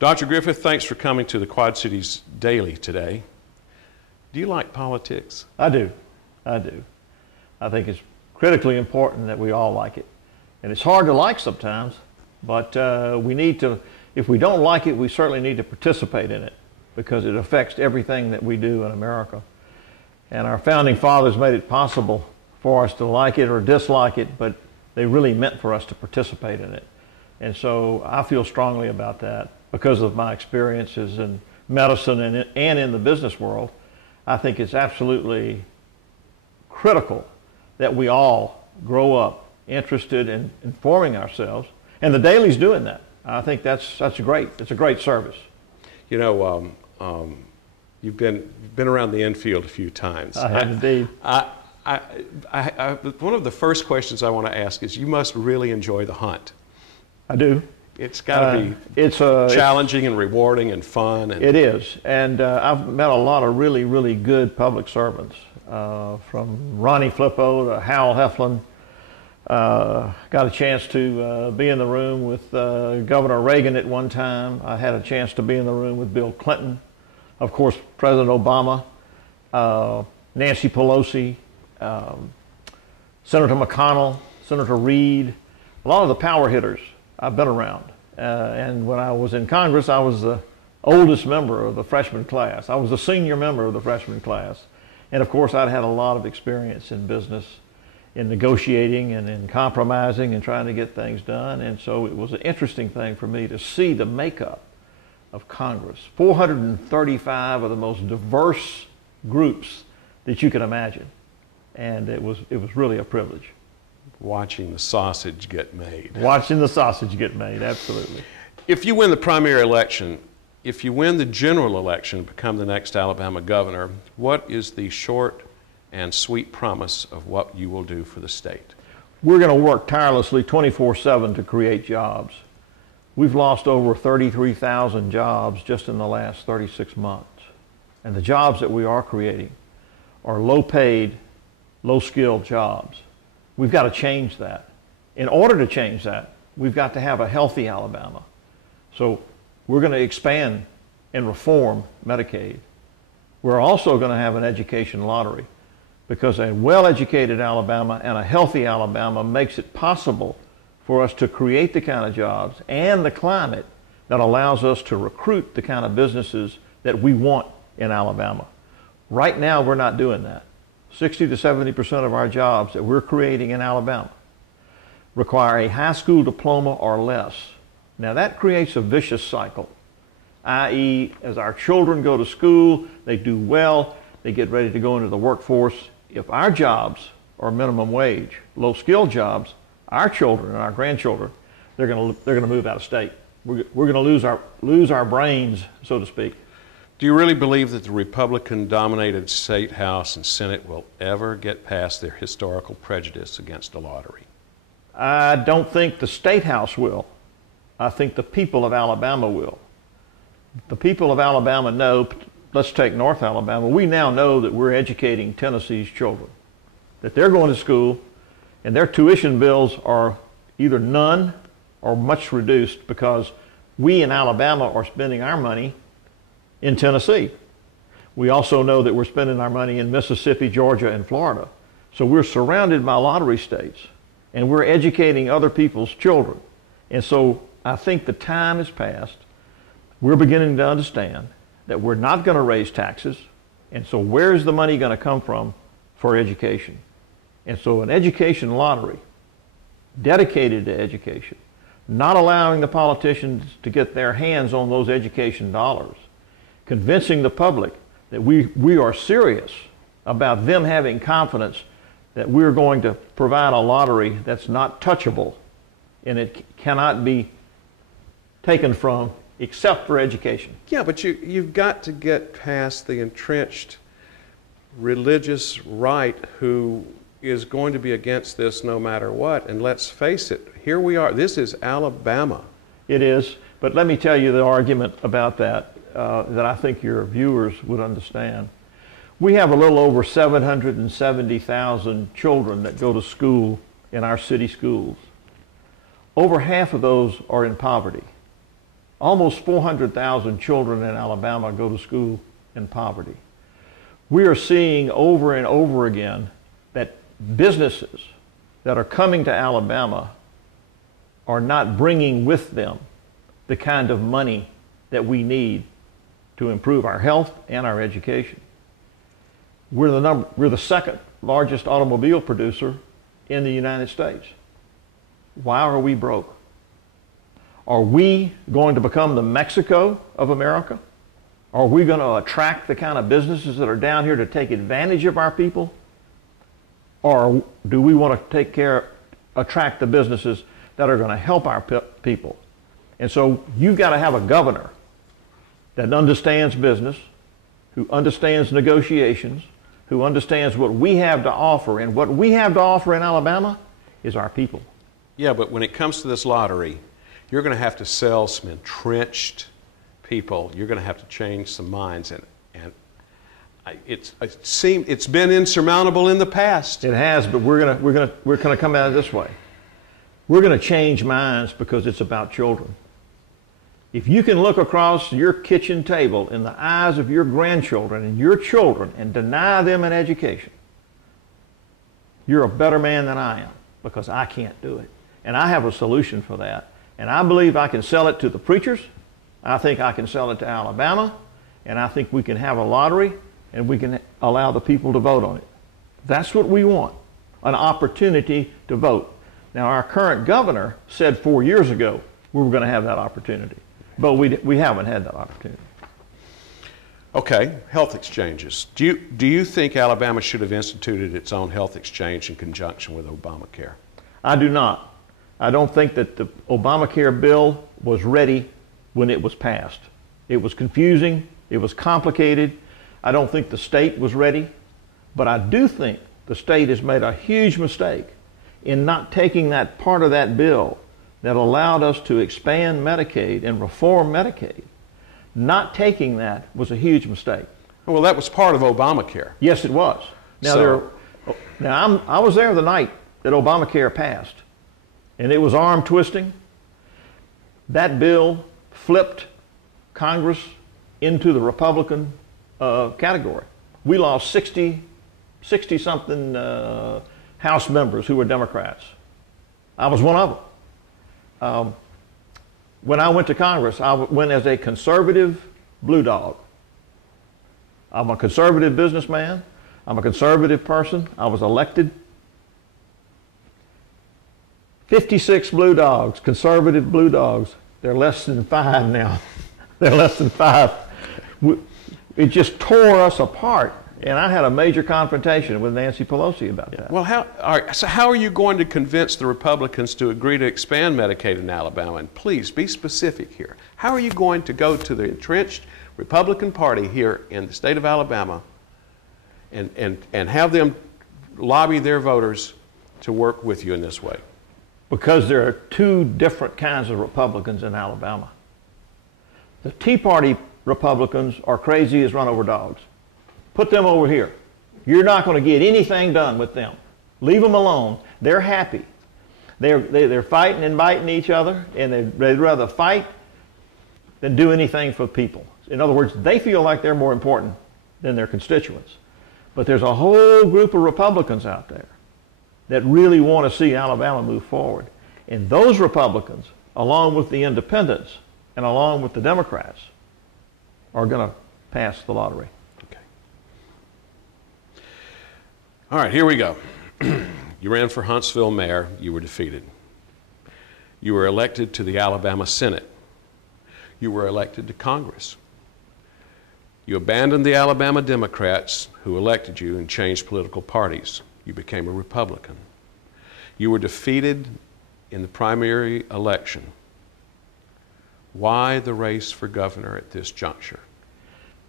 Dr. Griffith, thanks for coming to the Quad Cities Daily today. Do you like politics? I do. I do. I think it's critically important that we all like it. And it's hard to like sometimes, but we need to, if we don't like it, we certainly need to participate in it because it affects everything that we do in America. And our founding fathers made it possible for us to like it or dislike it, but they really meant for us to participate in it. And so I feel strongly about that because of my experiences in medicine and in the business world. I think it's absolutely critical that we all grow up interested in informing ourselves, and the Daily's doing that. I think that's great. It's a great service. You know, you've been around the infield a few times. I have indeed. One of the first questions I want to ask is, you must really enjoy the hunt. I do. It's got to be challenging and rewarding and fun. And it is. And I've met a lot of really, really good public servants, from Ronnie Flippo to Hal Heflin. Got a chance to be in the room with Governor Reagan at one time. I had a chance to be in the room with Bill Clinton, of course, President Obama, Nancy Pelosi, Senator McConnell, Senator Reid, a lot of the power hitters I've been around. And when I was in Congress, I was the oldest member of the freshman class. I was the senior member of the freshman class. And of course, I'd had a lot of experience in business, in negotiating and in compromising and trying to get things done. And so it was an interesting thing for me to see the makeup of Congress. 435 of the most diverse groups that you can imagine. And it was really a privilege. Watching the sausage get made. Watching the sausage get made, absolutely. If you win the primary election, if you win the general election, become the next Alabama governor, what is the short and sweet promise of what you will do for the state? We're going to work tirelessly 24/7 to create jobs. We've lost over 33,000 jobs just in the last 36 months. And the jobs that we are creating are low-paid, low-skilled jobs. We've got to change that. In order to change that, we've got to have a healthy Alabama. So we're going to expand and reform Medicaid. We're also going to have an education lottery because a well-educated Alabama and a healthy Alabama makes it possible for us to create the kind of jobs and the climate that allows us to recruit the kind of businesses that we want in Alabama. Right now, we're not doing that. 60 to 70% of our jobs that we're creating in Alabama require a high school diploma or less. Now that creates a vicious cycle, i.e., as our children go to school, they do well, they get ready to go into the workforce. If our jobs are minimum wage, low-skilled jobs, our children and our grandchildren, they're going to move out of state. We're going to lose our brains, so to speak. Do you really believe that the Republican-dominated State House and Senate will ever get past their historical prejudice against the lottery? I don't think the State House will. I think the people of Alabama will. The people of Alabama know, let's take North Alabama, we now know that we're educating Tennessee's children, that they're going to school and their tuition bills are either none or much reduced because we in Alabama are spending our money in Tennessee. We also know that we're spending our money in Mississippi, Georgia, and Florida. So we're surrounded by lottery states, and we're educating other people's children. And so I think the time has passed. We're beginning to understand that we're not going to raise taxes, and so where's the money going to come from for education? And so an education lottery, dedicated to education, not allowing the politicians to get their hands on those education dollars, convincing the public that we are serious about them having confidence that we're going to provide a lottery that's not touchable and it cannot be taken from except for education. Yeah, but you've got to get past the entrenched religious right who is going to be against this no matter what. And let's face it, here we are. This is Alabama. It is, but let me tell you the argument about that. That I think your viewers would understand. We have a little over 770,000 children that go to school in our city schools. Over half of those are in poverty. Almost 400,000 children in Alabama go to school in poverty. We are seeing over and over again that businesses that are coming to Alabama are not bringing with them the kind of money that we need to improve our health and our education. We're the second largest automobile producer in the United States. Why are we broke? Are we going to become the Mexico of America? Are we going to attract the kind of businesses that are down here to take advantage of our people? Or do we want to attract the businesses that are going to help our people? And so you've got to have a governor that understands business, who understands negotiations, who understands what we have to offer. And what we have to offer in Alabama is our people. Yeah, but when it comes to this lottery, you're going to have to sell some entrenched people. You're going to have to change some minds, and it's been insurmountable in the past. It has, but we're going to come at it this way. We're going to change minds because it's about children. If you can look across your kitchen table in the eyes of your grandchildren and your children and deny them an education, you're a better man than I am, because I can't do it. And I have a solution for that. And I believe I can sell it to the preachers. I think I can sell it to Alabama. And I think we can have a lottery and we can allow the people to vote on it. That's what we want, an opportunity to vote. Now, our current governor said 4 years ago we were going to have that opportunity. But we haven't had that opportunity. Okay, health exchanges. Do you think Alabama should have instituted its own health exchange in conjunction with Obamacare? I do not. I don't think that the Obamacare bill was ready when it was passed. It was confusing. It was complicated. I don't think the state was ready. But I do think the state has made a huge mistake in not taking that part of that bill that allowed us to expand Medicaid and reform Medicaid. Not taking that was a huge mistake. Well, that was part of Obamacare. Yes, it was. Now, I was there the night that Obamacare passed, and it was arm twisting. That bill flipped Congress into the Republican category. We lost 60-something House members who were Democrats. I was one of them. When I went to Congress, I went as a conservative blue dog. I'm a conservative businessman. I'm a conservative person. I was elected. 56 blue dogs, conservative blue dogs. They're less than 5 now. They're less than 5. It just tore us apart. And I had a major confrontation with Nancy Pelosi about that. Well, how are you going to convince the Republicans to agree to expand Medicaid in Alabama? And please, be specific here. How are you going to go to the entrenched Republican Party here in the state of Alabama and have them lobby their voters to work with you in this way? Because there are 2 different kinds of Republicans in Alabama. The Tea Party Republicans are crazy as run-over dogs. Put them over here. You're not going to get anything done with them. Leave them alone. They're happy. They're fighting and biting each other, and they'd rather fight than do anything for people. In other words, they feel like they're more important than their constituents. But there's a whole group of Republicans out there that really want to see Alabama move forward. And those Republicans, along with the independents and along with the Democrats, are going to pass the lottery. All right, here we go. You ran for Huntsville mayor. You were defeated. You were elected to the Alabama Senate. You were elected to Congress. You abandoned the Alabama Democrats who elected you and changed political parties. You became a Republican. You were defeated in the primary election. Why the race for governor at this juncture?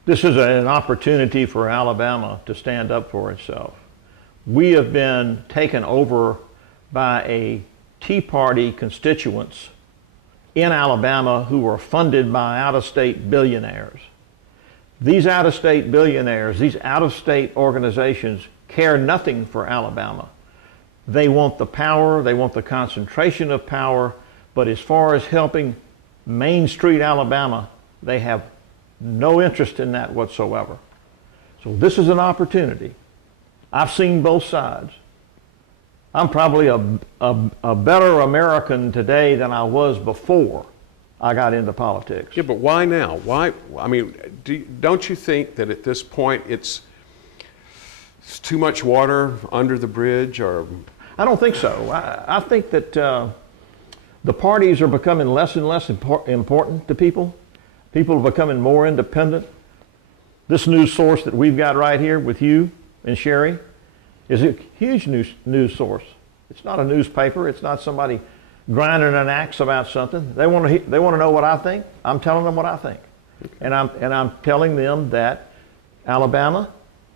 This is an opportunity for Alabama to stand up for itself. We have been taken over by a Tea Party constituents in Alabama who were funded by out-of-state billionaires. These out-of-state billionaires, these out-of-state organizations care nothing for Alabama. They want the power, they want the concentration of power, but as far as helping Main Street, Alabama, they have no interest in that whatsoever. So this is an opportunity. I've seen both sides. I'm probably a better American today than I was before I got into politics. Yeah, but why now? Why? I mean, don't you think that at this point it's too much water under the bridge? Or I don't think so. I think that the parties are becoming less and less important to people. People are becoming more independent. This news source that we've got right here with you and Sherry is a huge news source. It's not a newspaper. It's not somebody grinding an axe about something. They want to know what I think. I'm telling them what I think, and I'm telling them that Alabama,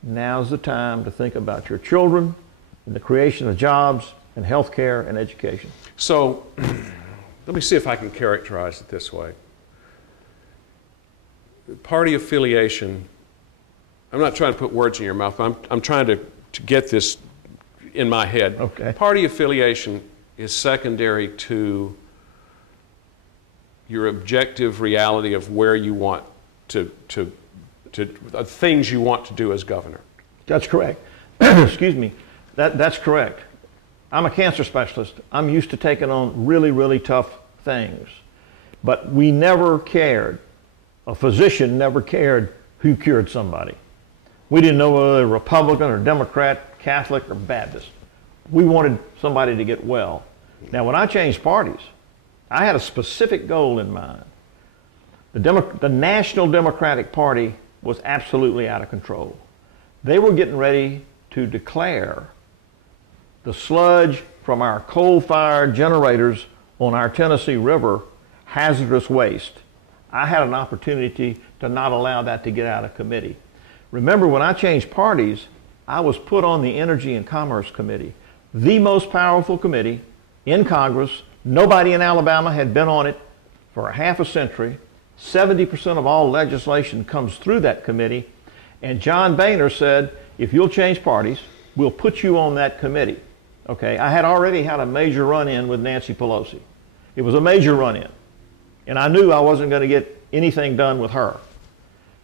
now's the time to think about your children and the creation of jobs and health care and education. So, let me see if I can characterize it this way. Party affiliation. I'm not trying to put words in your mouth. I'm trying to get this in my head. Okay. Party affiliation is secondary to your objective reality of where you want to things you want to do as governor. That's correct. Excuse me. That's correct. I'm a cancer specialist. I'm used to taking on really, really tough things. But we never cared. A physician never cared who cured somebody. We didn't know whether they were Republican or Democrat, Catholic or Baptist. We wanted somebody to get well. Now, when I changed parties, I had a specific goal in mind. The National Democratic Party was absolutely out of control. They were getting ready to declare the sludge from our coal-fired generators on our Tennessee River hazardous waste. I had an opportunity to not allow that to get out of committee. Remember, when I changed parties, I was put on the Energy and Commerce Committee, the most powerful committee in Congress. Nobody in Alabama had been on it for a half a century. 70% of all legislation comes through that committee. And John Boehner said, if you'll change parties, we'll put you on that committee. Okay, I had already had a major run-in with Nancy Pelosi. It was a major run-in. And I knew I wasn't going to get anything done with her.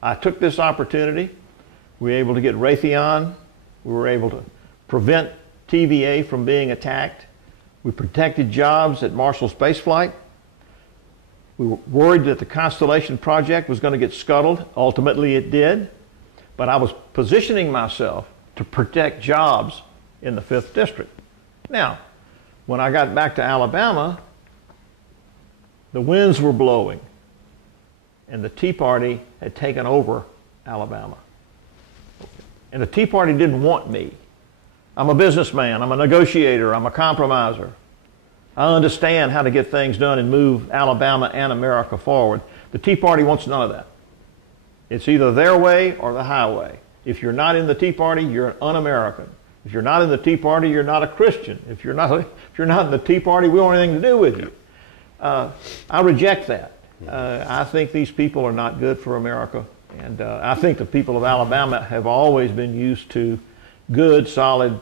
I took this opportunity. We were able to get Raytheon. We were able to prevent TVA from being attacked. We protected jobs at Marshall Space Flight. We were worried that the Constellation project was going to get scuttled. Ultimately, it did. But I was positioning myself to protect jobs in the 5th District. Now, when I got back to Alabama, the winds were blowing, and the Tea Party had taken over Alabama. And the Tea Party didn't want me. I'm a businessman. I'm a negotiator. I'm a compromiser. I understand how to get things done and move Alabama and America forward. The Tea Party wants none of that. It's either their way or the highway. If you're not in the Tea Party, you're an un-American. If you're not in the Tea Party, you're not a Christian. If you're not in the Tea Party, we don't want anything to do with you. I reject that. I think these people are not good for America. And I think the people of Alabama have always been used to good, solid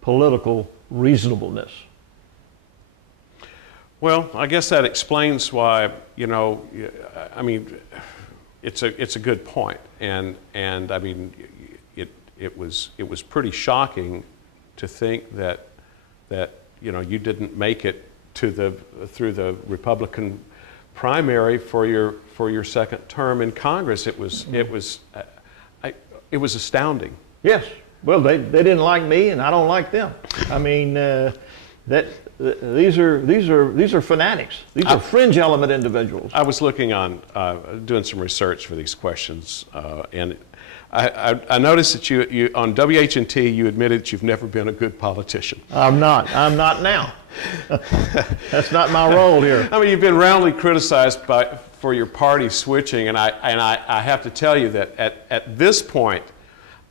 political reasonableness. Well, I guess that explains why, I mean, it's a good point. And I mean, it was pretty shocking to think that you didn't make it through the Republican primary for your second term in Congress. It was astounding. Yes. Well, they didn't like me, and I don't like them. I mean, these are fanatics. These are fringe element individuals. I was looking on doing some research for these questions, and I noticed that you on WH&T you admitted that you've never been a good politician. I'm not now. That's not my role here. I mean, you've been roundly criticized for your party switching, and I have to tell you that at this point,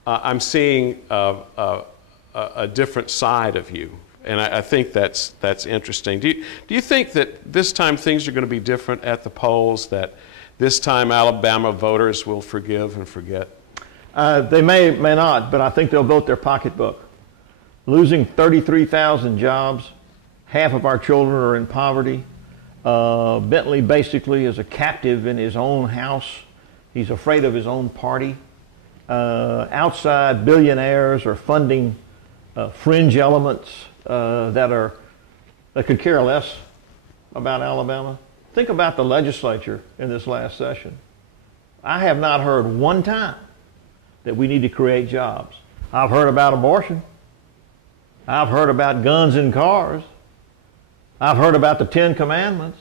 I'm seeing a different side of you, and I think that's interesting. Do you think that this time things are going to be different at the polls? That this time Alabama voters will forgive and forget? They may not, but I think they'll vote their pocketbook. Losing 33,000 jobs, half of our children are in poverty, Bentley basically is a captive in his own house. He's afraid of his own party. Outside billionaires are funding fringe elements that could care less about Alabama. Think about the legislature in this last session. I have not heard one time that we need to create jobs. I've heard about abortion. I've heard about guns in cars. I've heard about the Ten Commandments.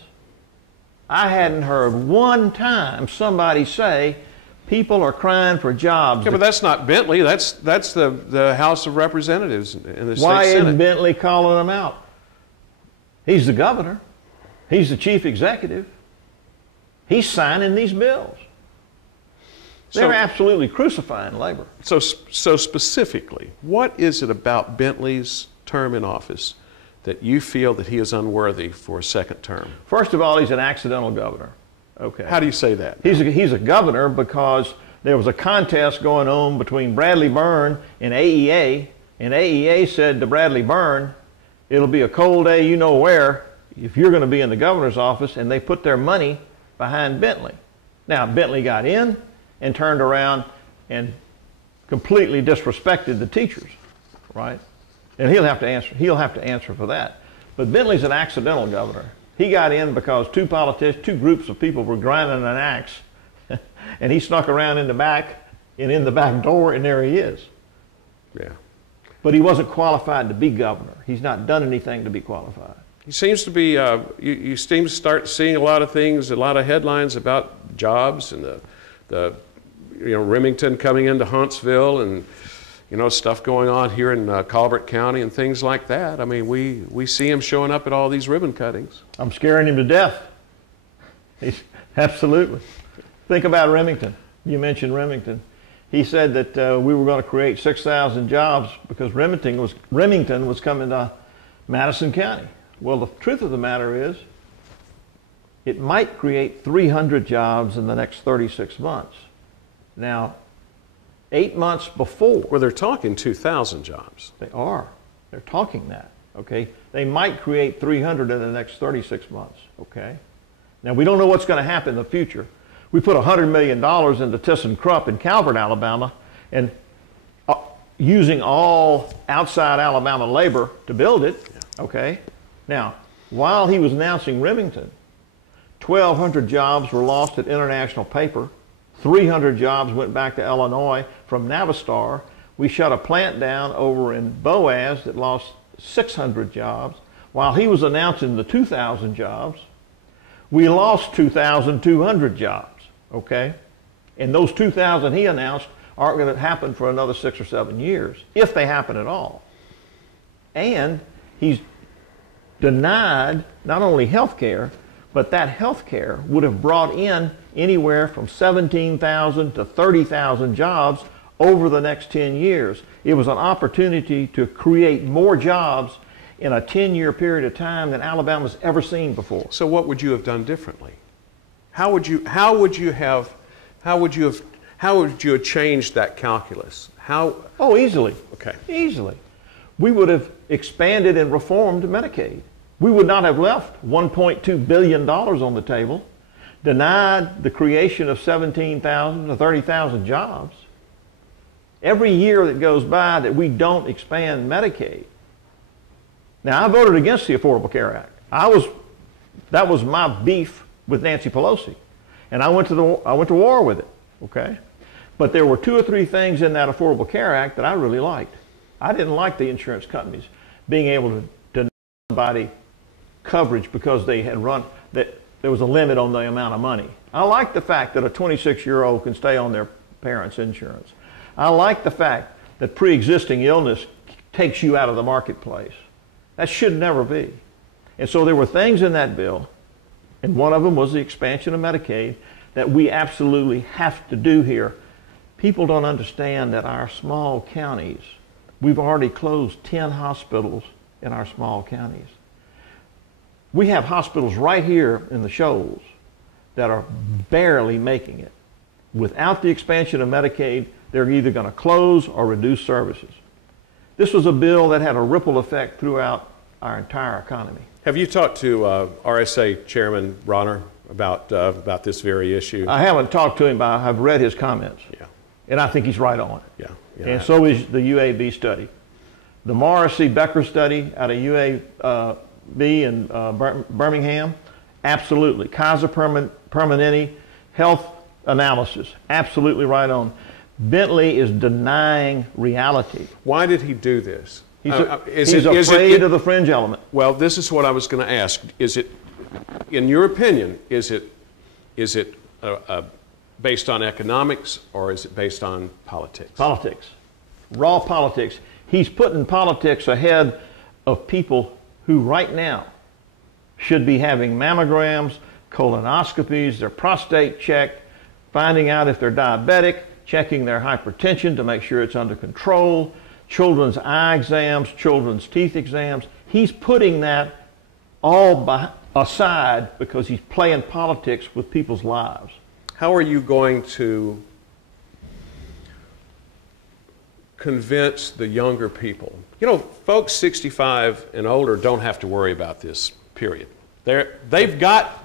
I hadn't heard one time somebody say people are crying for jobs. Yeah, but that's not Bentley. That's the House of Representatives in the state Why Senate. isn't Bentley calling them out? He's the governor. He's the chief executive. He's signing these bills. They're absolutely crucifying labor. So specifically, what is it about Bentley's term in office that you feel that he is unworthy for a second term? First of all, he's an accidental governor. Okay. How do you say that? He's a governor because there was a contest going on between Bradley Byrne and AEA said to Bradley Byrne, it'll be a cold day you know where if you're going to be in the governor's office, and they put their money behind Bentley. Now, Bentley got in and turned around and completely disrespected the teachers, right? And he'll have to answer for that. But Bentley's an accidental governor. He got in because two groups of people were grinding an axe, and he snuck around in the back door, and there he is. Yeah. But he wasn't qualified to be governor. He's not done anything to be qualified. He seems to be, you seem to start seeing a lot of things, a lot of headlines about jobs and the Remington coming into Huntsville and, stuff going on here in Colbert County and things like that. I mean, we see him showing up at all these ribbon cuttings. I'm scaring him to death. Absolutely. Think about Remington. You mentioned Remington. He said that we were going to create 6,000 jobs because Remington was coming to Madison County. Well, the truth of the matter is, it might create 300 jobs in the next 36 months. Now, 8 months before... Well, they're talking 2,000 jobs. They are. They're talking that, okay? They might create 300 in the next 36 months, okay? Now, we don't know what's going to happen in the future. We put $100 million into ThyssenKrupp in Calvert, Alabama, and using all outside Alabama labor to build it, okay? Now, while he was announcing Remington, 1,200 jobs were lost at International Paper. 300 jobs went back to Illinois from Navistar. We shut a plant down over in Boaz that lost 600 jobs. While he was announcing the 2,000 jobs, we lost 2,200 jobs, okay? And those 2,000 he announced aren't going to happen for another 6 or 7 years, if they happen at all. And he's denied not only health care, but that health care would have brought in anywhere from 17,000 to 30,000 jobs over the next 10 years. It was an opportunity to create more jobs in a 10-year period of time than Alabama's ever seen before. So what would you have done differently? How would you have changed that calculus? Oh, easily. Okay. Easily. We would have expanded and reformed Medicaid. We would not have left $1.2 billion on the table, denied the creation of 17,000 to 30,000 jobs. Every year that goes by that we don't expand Medicaid. Now, I voted against the Affordable Care Act. That was my beef with Nancy Pelosi, and I went to war with it. Okay, but there were 2 or 3 things in that Affordable Care Act that I really liked. I didn't like the insurance companies being able to deny somebody coverage because they had run that there was a limit on the amount of money. I like the fact that a 26-year-old can stay on their parents' insurance. I like the fact that pre-existing illness takes you out of the marketplace. That should never be. And so there were things in that bill, and one of them was the expansion of Medicaid, that we absolutely have to do here. People don't understand that our small counties, we've already closed 10 hospitals in our small counties. We have hospitals right here in the Shoals that are barely making it. Without the expansion of Medicaid, they're either going to close or reduce services. This was a bill that had a ripple effect throughout our entire economy. Have you talked to RSA Chairman Bronner about this very issue? I haven't talked to him, but I've read his comments. Yeah. And I think he's right on. Yeah. And so is the UAB study. The Morrissey Becker study out of UAB in Birmingham, absolutely. Kaiser Permanente health analysis, absolutely right on. Bentley is denying reality. Why did he do this? He's afraid of the fringe element. Well, this is what I was going to ask. Is it, in your opinion, is it based on economics or is it based on politics? Politics. Raw politics. He's putting politics ahead of people who right now should be having mammograms, colonoscopies, their prostate checked, finding out if they're diabetic, checking their hypertension to make sure it's under control, children's eye exams, children's teeth exams. He's putting that all aside because he's playing politics with people's lives. How are you going to convince the younger people? You know, folks 65 and older don't have to worry about this, period. They've got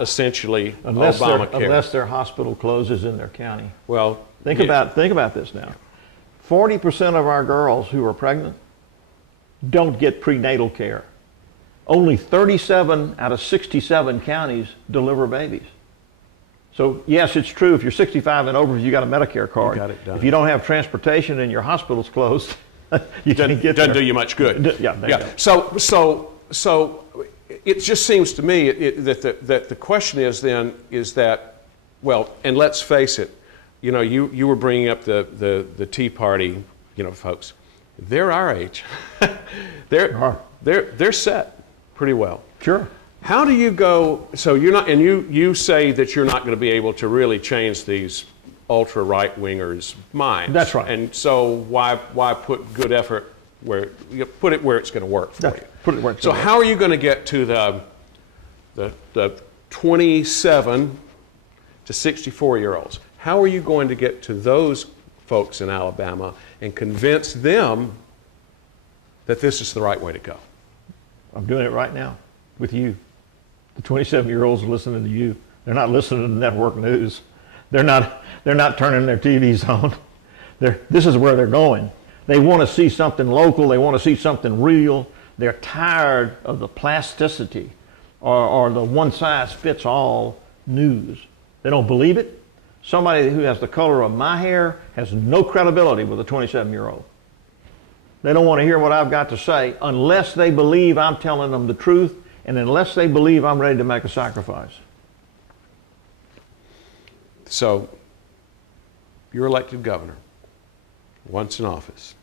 essentially Obamacare. Unless their hospital closes in their county. Well, think about this now. 40% of our girls who are pregnant don't get prenatal care. Only 37 out of 67 counties deliver babies. So yes, it's true. If you're 65 and over, you got a Medicare card. You got it done. If you don't have transportation and your hospital's closed, you can't get there. Doesn't do you much good. Yeah. So it just seems to me that the question is that, well, and let's face it, you know, you were bringing up the Tea Party, you know, folks. They're our age. They're set pretty well. Sure. How do you go? So you're not, and you say that you're not going to be able to really change these ultra right wingers' minds. That's right. And so why put good effort where you put it where it's going to work for you? Put it where it's so going to how are you going to get to the 27 to 64-year-olds? How are you going to get to those folks in Alabama and convince them that this is the right way to go? I'm doing it right now with you. The 27-year-olds are listening to you. They're not listening to the network news. They're not turning their TVs on. This is where they're going. They want to see something local. They want to see something real. They're tired of the plasticity or the one-size-fits-all news. They don't believe it. Somebody who has the color of my hair has no credibility with a 27-year-old. They don't want to hear what I've got to say unless they believe I'm telling them the truth and unless they believe I'm ready to make a sacrifice. So, you're elected governor, once in office.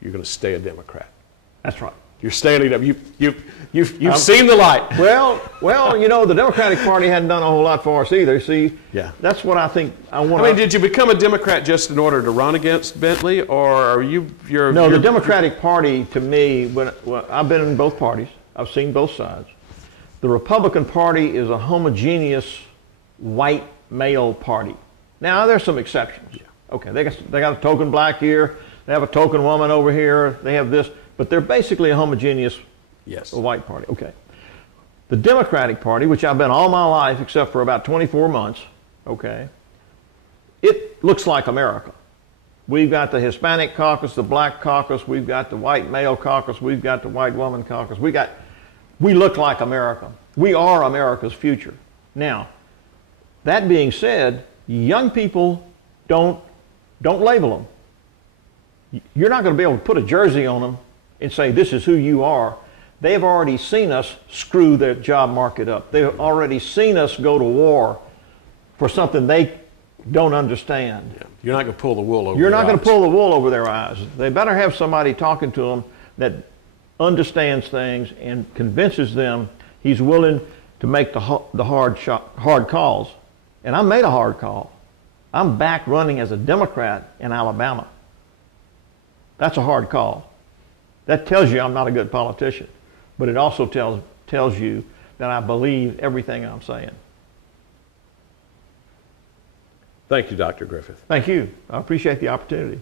You're going to stay a Democrat. That's right. You're staying. You've seen the light. Well, you know, the Democratic Party hadn't done a whole lot for us either. See, yeah, that's what I think I want. I mean, did you become a Democrat just in order to run against Bentley, or are you? No, the Democratic Party to me, when I've been in both parties, I've seen both sides. The Republican Party is a homogeneous white male party. Now there's some exceptions. Yeah. Okay, they got a token black here. They have a token woman over here. They have this. But they're basically a homogeneous white party. Okay. The Democratic Party, which I've been all my life except for about 24 months, okay, it looks like America. We've got the Hispanic caucus, the black caucus, we've got the white male caucus, we've got the white woman caucus. We look like America. We are America's future. Now, that being said, young people don't label them. You're not going to be able to put a jersey on them and say, this is who you are. They've already seen us screw their job market up. They've already seen us go to war for something they don't understand. Yeah. You're not going to pull the wool over their eyes. You're not going to pull the wool over their eyes. They better have somebody talking to them that understands things and convinces them he's willing to make the hard calls. And I made a hard call. I'm back running as a Democrat in Alabama. That's a hard call. That tells you I'm not a good politician, but it also tells you that I believe everything I'm saying. Thank you, Dr. Griffith. Thank you. I appreciate the opportunity.